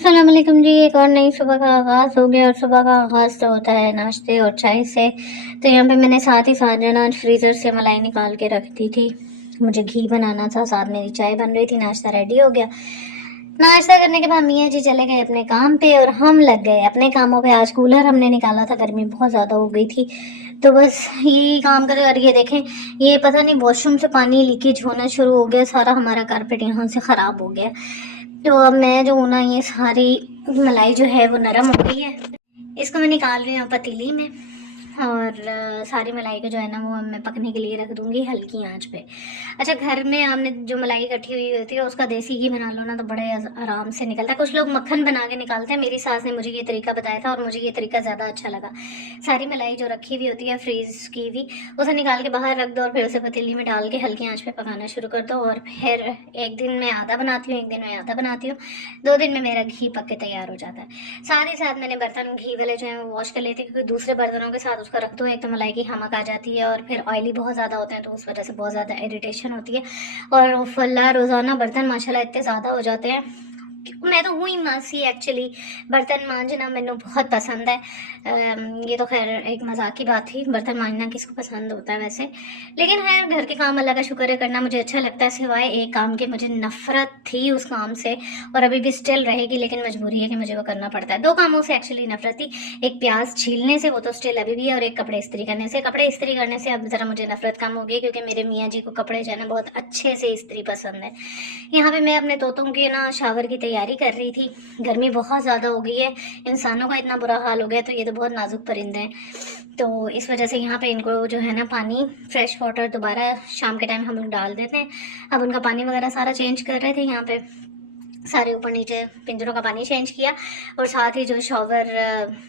अस्सलाम वालेकुम जी। एक और नई सुबह का आगाज़ हो गया और सुबह का आगाज़ तो होता है नाश्ते और चाय से। तो यहाँ पे मैंने साथ ही साथ जो ना आज फ्रीज़र से मलाई निकाल के रख दी थी। मुझे घी बनाना था, साथ मेरी चाय बन रही थी, नाश्ता रेडी हो गया। नाश्ता करने के बाद मियाँ जी चले गए अपने काम पे और हम लग गए अपने कामों पे। आज कूलर हमने निकाला था, गर्मी बहुत ज़्यादा हो गई थी, तो बस यही काम करे। और ये देखें, ये पता नहीं वॉशरूम से पानी लीकेज होना शुरू हो गया, सारा हमारा कारपेट यहाँ से ख़राब हो गया। तो अब मैं जो हूँ ना, ये सारी मलाई जो है वो नरम हो गई है, इसको मैं निकाल रही हूँ पतीली में। और सारी मलाई को जो है ना वो मैं पकने के लिए रख दूंगी हल्की आंच पे। अच्छा, घर में हमने जो मलाई इकट्ठी हुई होती है उसका देसी घी बना लो ना तो बड़े आराम से निकलता है। कुछ लोग मक्खन बना के निकालते हैं, मेरी सास ने मुझे ये तरीका बताया था और मुझे ये तरीका ज़्यादा अच्छा लगा। सारी मलाई जो रखी हुई होती है फ्रीज की हुई, उसे निकाल के बाहर रख दो और फिर उसे पतीली में डाल के हल्की आंच पे पकाना शुरू कर दो। और फिर एक दिन मैं आधा बनाती हूँ, एक दिन मैं आधा बनाती हूँ, 2 दिन में मेरा घी पक के तैयार हो जाता है। साथ ही साथ मैंने बर्तन घी वाले जो है वो वॉश कर लेती हूँ, क्योंकि दूसरे बर्तनों के साथ उसका रख दो एक तो मलाई की हमक आ जाती है और फिर ऑयली बहुत ज़्यादा होते हैं तो उस वजह से बहुत ज़्यादा इरिटेशन होती है। और वो फल्ला रोज़ाना बर्तन माशाल्लाह इतने ज़्यादा हो जाते हैं। मैं तो हुई मासी एक्चुअली, बर्तन मांजना मैंने बहुत पसंद है। ये तो खैर एक मजाक की बात थी, बर्तन मांजना किसको पसंद होता है वैसे, लेकिन खैर घर के काम अल्लाह का शुक्र है करना मुझे अच्छा लगता है। सिवाय एक काम के मुझे नफरत थी उस काम से, और अभी भी स्टिल रहेगी, लेकिन मजबूरी है कि मुझे वो करना पड़ता है। 2 कामों से एक्चुअली नफरत थी, एक प्याज छीलने से, वो तो स्टिल अभी भी है, और एक कपड़े इस्त्री करने से। कपड़े इस्त्री करने से अब ज़रा मुझे नफरत कम हो गई, क्योंकि मेरे मियाँ जी को कपड़े जो है ना बहुत अच्छे से इस्त्री पसंद है। यहाँ पे मैं अपने तोतों के ना शावर की तैयारी कर रही थी। गर्मी बहुत ज़्यादा हो गई है, इंसानों का इतना बुरा हाल हो गया, तो ये तो बहुत नाजुक परिंदे हैं, तो इस वजह से यहाँ पे इनको जो है ना पानी, फ्रेश वाटर दोबारा शाम के टाइम हम लोग डाल देते हैं। अब उनका पानी वगैरह सारा चेंज कर रहे थे यहाँ पे, सारे ऊपर नीचे पिंजरों का पानी चेंज किया। और साथ ही जो शॉवर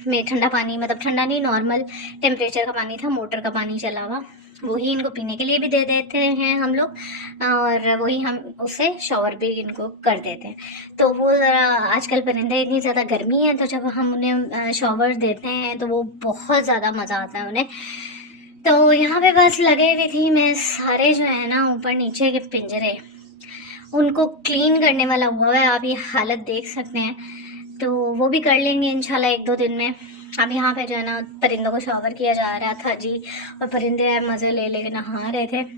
में ठंडा पानी, मतलब ठंडा नहीं, नॉर्मल टेम्परेचर का पानी था, मोटर का पानी चला हुआ, वही इनको पीने के लिए भी दे देते हैं हम लोग, और वही हम उससे शॉवर भी इनको कर देते हैं। तो वो ज़रा आजकल परिंदे, इतनी ज़्यादा गर्मी है तो जब हम उन्हें शॉवर देते हैं तो वो बहुत ज़्यादा मज़ा आता है उन्हें। तो यहाँ पे बस लगे हुए थी मैं, सारे जो है ना ऊपर नीचे के पिंजरे उनको क्लीन करने वाला हुआ है, आप ये हालत देख सकते हैं। तो वो भी कर लेंगे इंशाल्लाह 1-2 दिन में। अब यहाँ पे जो है ना परिंदों को शॉवर किया जा रहा था जी, और परिंदे मज़े ले लेके नहा रहे थे।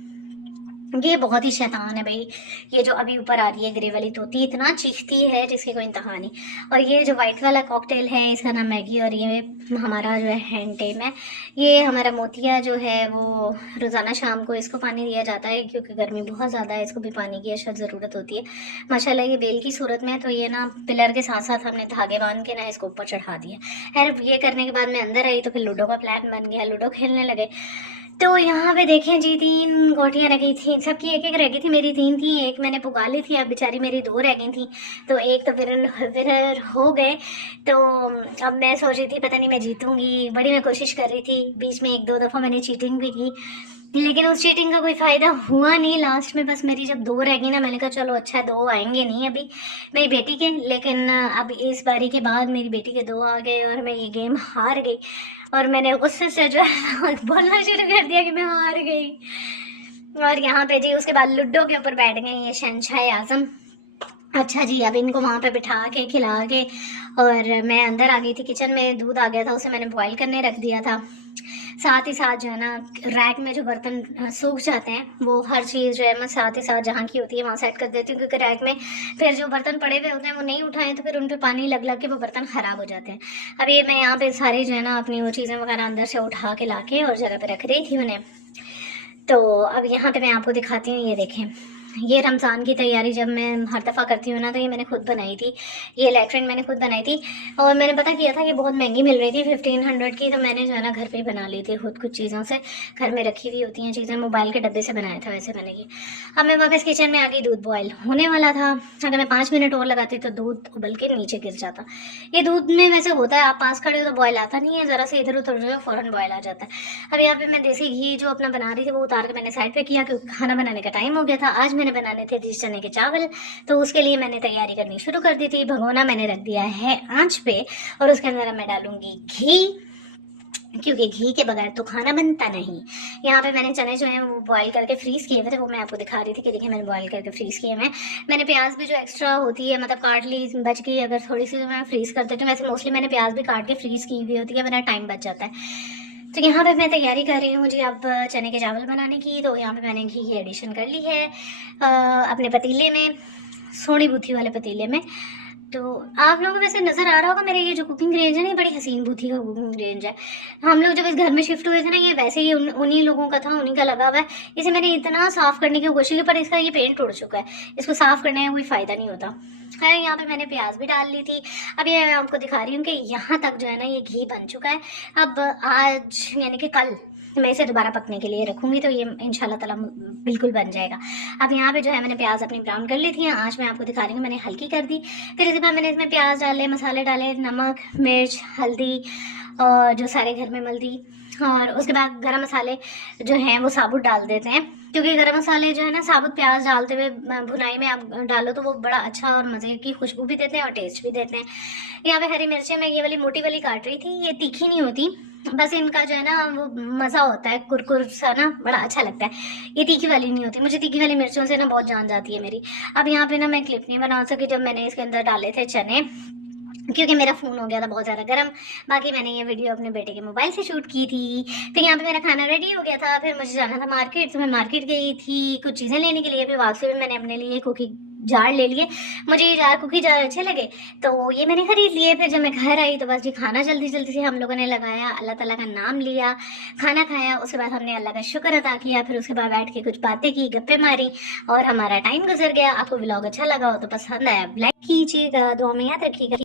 ये बहुत ही शैतान है भाई, ये जो अभी ऊपर आ रही है ग्रे वाली तोती, इतना चीखती है जिसकी कोई इंतहा नहीं। और ये जो वाइट वाला कॉकटेल है इसका नाम मैगी, और ये हमारा जो है हैंड टेम है। ये हमारा मोतिया जो है वो रोज़ाना शाम को इसको पानी दिया जाता है, क्योंकि गर्मी बहुत ज़्यादा है, इसको भी पानी की अशद ज़रूरत होती है। माशाल्लाह ये बेल की सूरत में है, तो ये ना पिलर के साथ साथ हमने धागे बांध के ना इसको ऊपर चढ़ा दिया। खैर ये करने के बाद मैं अंदर आई तो फिर लूडो का प्लान बन गया, लूडो खेलने लगे। तो यहाँ पे देखें जी, 3 गोटियाँ रह गई थी, सबकी एक एक रह गई थी, मेरी 3 थी, एक मैंने पुगा ली थी, अब बेचारी मेरी 2 रह गई थी, तो एक तो विनर हो गए। तो अब मैं सोच रही थी पता नहीं मैं जीतूंगी, बड़ी मैं कोशिश कर रही थी, बीच में 1-2 दफ़ा मैंने चीटिंग भी की, लेकिन उस चीटिंग का कोई फ़ायदा हुआ नहीं। लास्ट में बस मेरी जब 2 रह गई ना, मैंने कहा चलो अच्छा 2 आएंगे नहीं अभी मेरी बेटी के, लेकिन अब इस बारी के बाद मेरी बेटी के 2 आ गए और मैं ये गेम हार गई। और मैंने गुस्से से जो है बोलना शुरू कर दिया कि मैं हार गई। और यहाँ पे जी उसके बाद लूडो के ऊपर बैठ गए ये शहंशाह आजम। अच्छा जी, अब इनको वहाँ पे बिठा के खिला के और मैं अंदर आ गई थी किचन में, दूध आ गया था उसे मैंने बॉईल करने रख दिया था। साथ ही साथ जो है ना रैक में जो बर्तन सूख जाते हैं वो हर चीज़ जो है मैं साथ ही साथ जहाँ की होती है वहाँ सेट कर देती हूँ, क्योंकि रैक में फिर जो बर्तन पड़े हुए होते हैं वो नहीं उठाएं तो फिर उन पर पानी लग लग के वो बर्तन ख़राब हो जाते हैं। अब ये मैं यहाँ पे सारी जो है ना अपनी वो चीज़ें वगैरह अंदर से उठा के ला के और जगह पे रख रही थी उन्हें। तो अब यहाँ पे मैं आपको दिखाती हूँ, ये देखें, ये रमज़ान की तैयारी जब मैं हर दफ़ा करती हूँ ना तो ये मैंने खुद बनाई थी, ये लैट्रिन मैंने खुद बनाई थी। और मैंने पता किया था कि बहुत महंगी मिल रही थी 1500 की, तो मैंने जो है ना घर पे ही बना ली थी खुद कुछ चीज़ों से, घर में रखी हुई होती हैं चीज़ें, मोबाइल के डब्बे से बनाया था वैसे मैंने की। अब मैं वापस किचन में आ गई, दूध बॉयल होने वाला था, अगर मैं 5 मिनट और लगाती तो दूध उबल के नीचे गिर जाता। ये दूध में वैसे होता है, आप पास खड़े हो तो बॉयल आता नहीं है, ज़रा से इधर उधर जो है फ़ौरन बॉयल आ जाता है। अब यहाँ पे मैं देसी घी जो अपना बना रही थी वो उतार के मैंने साइड पे किया, क्योंकि खाना बनाने का टाइम हो गया था। आज मैंने बनाने थे देसी चने के चावल, तो उसके लिए मैंने तैयारी करनी शुरू कर दी थी। भगोना मैंने रख दिया है आंच पे और उसके अंदर मैं डालूंगी घी, क्योंकि घी के बगैर तो खाना बनता नहीं। यहाँ पे मैंने चने जो हैं वो बॉईल करके फ्रीज़ किए हुए थे, वो मैं आपको दिखा रही थी कि देखिए मैंने बॉईल करके फ्रीज़ किए हुए हैं। मैंने प्याज भी जो एक्स्ट्रा होती है मतलब काट ली, बच गई अगर थोड़ी सी, तो मैं फ्रीज़ कर देती हूँ। वैसे मोस्टली मैंने प्याज भी काट के फ्रीज़ की हुई होती है, वरना टाइम बच जाता है। तो यहाँ पे मैं तैयारी कर रही हूँ जी अब चने के चावल बनाने की। तो यहाँ पे मैंने घी की एडिशन कर ली है अपने पतीले में, सोनी बूथी वाले पतीले में। तो आप लोगों को वैसे नज़र आ रहा होगा मेरे ये जो कुकिंग रेंज है ना, ये बड़ी हसीन बूथी का कुकिंग रेंज है। हम लोग जब इस घर में शिफ्ट हुए थे ना, ये वैसे ही उन्हीं लोगों का था, उन्हीं का लगा हुआ है। इसे मैंने इतना साफ़ करने की कोशिश की पर इसका ये पेंट उड़ चुका है, इसको साफ़ करने में कोई फ़ायदा नहीं होता। खैर यहाँ पे मैंने प्याज भी डाल ली थी। अब ये मैं आपको दिखा रही हूँ कि यहाँ तक जो है ना ये घी बन चुका है। अब आज यानी कि कल मैं इसे दोबारा पकने के लिए रखूँगी, तो ये इंशाल्लाह ताला बिल्कुल बन जाएगा। अब यहाँ पे जो है मैंने प्याज अपनी ब्राउन कर ली थी, आज मैं आपको दिखा रही हूँ मैंने हल्की कर दी। फिर इसके बाद मैंने इसमें प्याज डाले, मसाले डाले, नमक, मिर्च, हल्दी और जो सारे घर में मल्दी, और उसके बाद गरम मसाले जो हैं वो साबुत डाल देते हैं, क्योंकि गरम मसाले जो है ना साबुत प्याज डालते हुए भुनाई में आप डालो तो वो बड़ा अच्छा और मज़े की खुशबू भी देते हैं और टेस्ट भी देते हैं। यहाँ पे हरी मिर्चें मैं ये वाली मोटी वाली काट रही थी, ये तीखी नहीं होती, बस इनका जो है ना वो मज़ा होता है, कुरकुर सा ना बड़ा अच्छा लगता है। ये तीखी वाली नहीं होती, मुझे तीखी वाली मिर्चों से ना बहुत जान जाती है मेरी। अब यहाँ पे ना मैं क्लिप नहीं बना सकी जब मैंने इसके अंदर डाले थे चने, क्योंकि मेरा फ़ोन हो गया था बहुत ज़्यादा गर्म। बाकी मैंने ये वीडियो अपने बेटे के मोबाइल से शूट की थी। फिर यहाँ पे मेरा खाना रेडी हो गया था, फिर मुझे जाना था मार्केट, तो मैं मार्केट गई थी कुछ चीज़ें लेने के लिए। फिर वापसी में मैंने अपने लिए कुकी जार ले लिए, मुझे ये जार कुकी जार अच्छे लगे तो ये मैंने ख़रीद लिए। फिर जब मैं घर आई तो बस जी खाना जल्दी जल्दी से हम लोगों ने लगाया, अल्लाह ताला का नाम लिया, खाना खाया, उसके बाद हमने अल्लाह का शुक्र अदा किया। फिर उसके बाद बैठ के कुछ बातें की, गप्पे मारी और हमारा टाइम गुजर गया। आपको व्लॉग अच्छा लगा हो तो पसंद आया लाइक कीजिएगा, दुआ में याद रखिएगा।